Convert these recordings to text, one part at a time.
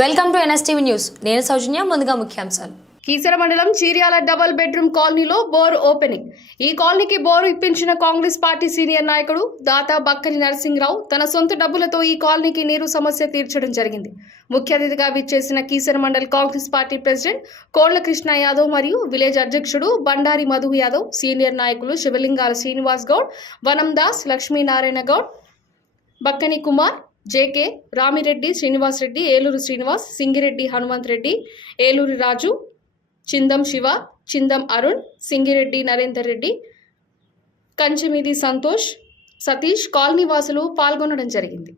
Welcome to NSTV news. నేను సౌజన్య. ముందుగా ముఖ్యాంశాలు. కీసర మండలం చీర్యాల డబుల్ బెడ్రూమ్ కాలనీలో బోరు ఓపెనింగ్. ఈ కాలనీకి బోరు ఇప్పించిన కాంగ్రెస్ పార్టీ సీనియర్ నాయకుడు దాతా బక్కని నరసింహరావు తన సొంత డబ్బులతో ఈ కాలనీకి నీరు సమస్య తీర్చడం జరిగింది. ముఖ్య అతిథిగా విచ్చేసిన కీసర మండల్ కాంగ్రెస్ పార్టీ ప్రెసిడెంట్ కోళ్ల కృష్ణ యాదవ్ మరియు విలేజ్ అధ్యక్షుడు బండారి మధు యాదవ్, సీనియర్ నాయకులు శివలింగాల శ్రీనివాస్ గౌడ్, వనం దాస్, లక్ష్మీనారాయణ గౌడ్, బక్కని కుమార్, జేకే, రామిరెడ్డి, శ్రీనివాస్ రెడ్డి, ఏలూరు శ్రీనివాస్, సింగిరెడ్డి హనుమంత్ రెడ్డి, ఏలూరు రాజు, చిందం శివ, చిందం అరుణ్, సింగిరెడ్డి నరేందర్ రెడ్డి, కంచెమిది సంతోష్, సతీష్ కాలనీ వాసులు పాల్గొనడం జరిగింది.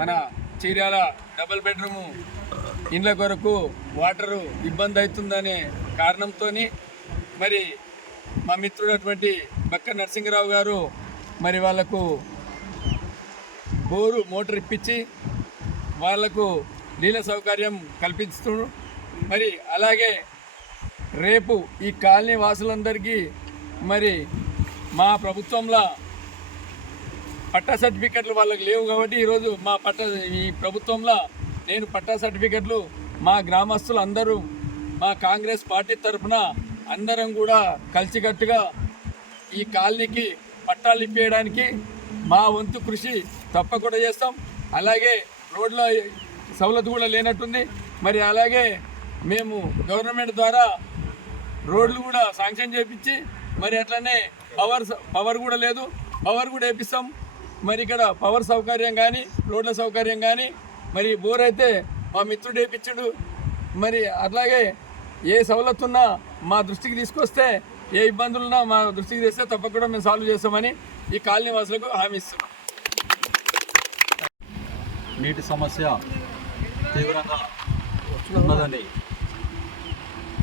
మన చీర్యాల డబుల్ బెడ్రూము ఇండ్ల కొరకు వాటరు ఇబ్బంది అవుతుందనే కారణంతో మరి మా మిత్రుడటువంటి బక్క నరసింహరావు గారు మరి వాళ్లకు బోరు మోటార్ ఇప్పించి వాళ్లకు నీళ్ళ సౌకర్యం కల్పిస్తున్నారు. మరి అలాగే రేపు ఈ కాలనీ వాసులందరికీ మరి మా ప్రభుత్వంలో పట్టా సర్టిఫికెట్లు వాళ్ళకి లేవు కాబట్టి ఈరోజు ఈ ప్రభుత్వంలో నేను పట్టా సర్టిఫికెట్లు మా గ్రామస్తులు అందరూ మా కాంగ్రెస్ పార్టీ తరఫున అందరం కూడా కలిసికట్టుగా ఈ కాలనీకి పట్టాలు ఇప్పించడానికి మా వంతు కృషి తప్పకుండా చేస్తాం. అలాగే రోడ్ల సౌలత్ కూడా లేనట్టుంది. మరి అలాగే మేము గవర్నమెంట్ ద్వారా రోడ్లు కూడా శాంక్షన్ చేయించి మరి అట్లనే పవర్ కూడా లేదు, పవర్ కూడా వేపిస్తాం. మరి ఇక్కడ పవర్ సౌకర్యం కానీ రోడ్ల సౌకర్యం కానీ మరి బోర్ అయితే మా మిత్రుడు వేయించుడు. మరి అట్లాగే ఏ సవలత్ ఉన్నా మా దృష్టికి తీసుకొస్తే, ఏ ఇబ్బందులున్నా మా దృష్టికి తెస్తే తప్పకుండా మేము సాల్వ్ చేస్తామని ఈ కాలనీ వాసులకు హామీ ఇస్తున్నాం. నీటి సమస్య తీవ్రంగా ఉన్నదని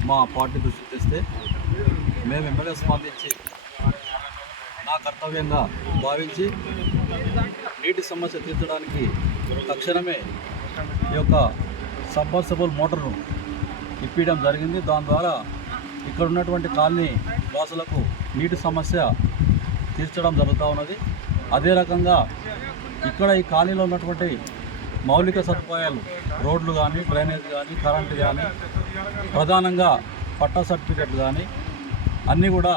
మా పార్టీ దృష్టికి తెస్తే మేము ఎమ్మెల్యే స్పందించి నా కర్తవ్యంగా భావించి నీటి సమస్య తీర్చడానికి తక్షణమే ఈ యొక్క సబ్మర్సిబుల్ మోటార్ను ఇప్పించడం జరిగింది. దాని ద్వారా ఇక్కడ ఉన్నటువంటి కాలనీ వాసులకు నీటి సమస్య తీర్చడం జరుగుతూ ఉన్నది. అదే రకంగా ఇక్కడ ఈ కాలనీలో ఉన్నటువంటి మౌలిక సదుపాయాలు, రోడ్లు కానీ, డ్రైనేజ్ కానీ, కరెంటు కానీ, ప్రధానంగా పట్టా సర్టిఫికెట్లు కానీ అన్నీ కూడా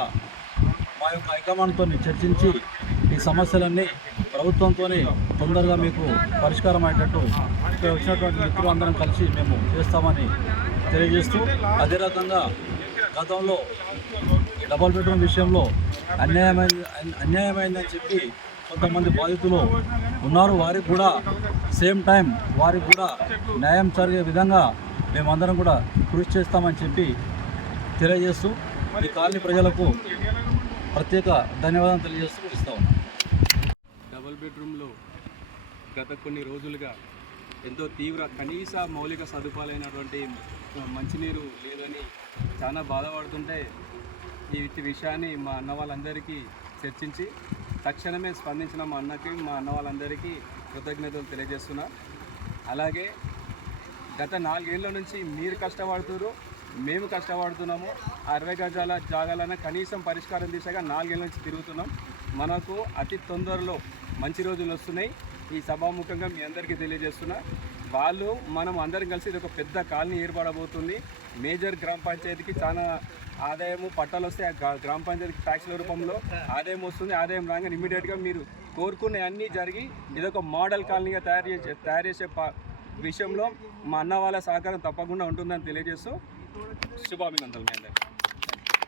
మా యొక్క హైకమాండ్తో చర్చించి ఈ సమస్యలన్నీ ప్రభుత్వంతో తొందరగా మీకు పరిష్కారం అయ్యేటట్టు ఇక్కడ వచ్చినటువంటి మిత్రులు అందరం కలిసి మేము చేస్తామని తెలియజేస్తూ, అదే రకంగా గతంలో డబుల్ బెడ్రూమ్ విషయంలో అన్యాయమైందని చెప్పి కొంతమంది బాధితులు ఉన్నారు. వారికి కూడా సేమ్ టైం వారికి కూడా న్యాయం జరిగే విధంగా మేమందరం కూడా కృషి చేస్తామని చెప్పి తెలియజేస్తూ ఈ కాలనీ ప్రజలకు ప్రత్యేక ధన్యవాదాలు తెలియజేస్తూ ఇస్తా ఉన్నాం. డబుల్ బెడ్రూమ్లో గత కొన్ని రోజులుగా ఎంతో కనీస మౌలిక సదుపాయాలైనటువంటి మంచినీరు లేదని చాలా బాధపడుతుంటే ఈ విషయాన్ని మా అన్న వాళ్ళందరికీ చర్చించి తక్షణమే స్పందించిన మా అన్నకి, మా అన్న వాళ్ళందరికీ కృతజ్ఞతలు తెలియజేస్తున్నా. అలాగే గత 4 ఏళ్ల నుంచి మీరు కష్టపడుతున్నారు, మేము కష్టపడుతున్నాము. 60 గజాల జాగాలైనా కనీసం పరిష్కారం దిశగా 4 ఏళ్ల నుంచి తిరుగుతున్నాం. మనకు అతి తొందరలో మంచి రోజులు వస్తున్నాయి. ఈ సభాముఖంగా మీ అందరికీ తెలియజేస్తున్నా. మనం అందరం కలిసి ఇది ఒక పెద్ద కాలనీ ఏర్పడబోతుంది. మేజర్ గ్రామ పంచాయతీకి చాలా ఆదాయము పట్టాలు వస్తే గ్రామ పంచాయతీకి ట్యాక్స్ల రూపంలో ఆదాయం వస్తుంది. ఆదాయం రాగానే ఇమీడియట్గా మీరు కోరుకునే అన్నీ జరిగి ఇదొక మోడల్ కాలనీగా తయారు చేసే విషయంలో మా అన్న వాళ్ళ సహకారం తప్పకుండా ఉంటుందని తెలియజేస్తూ శుభాభినందనలు మీ అందరికీ.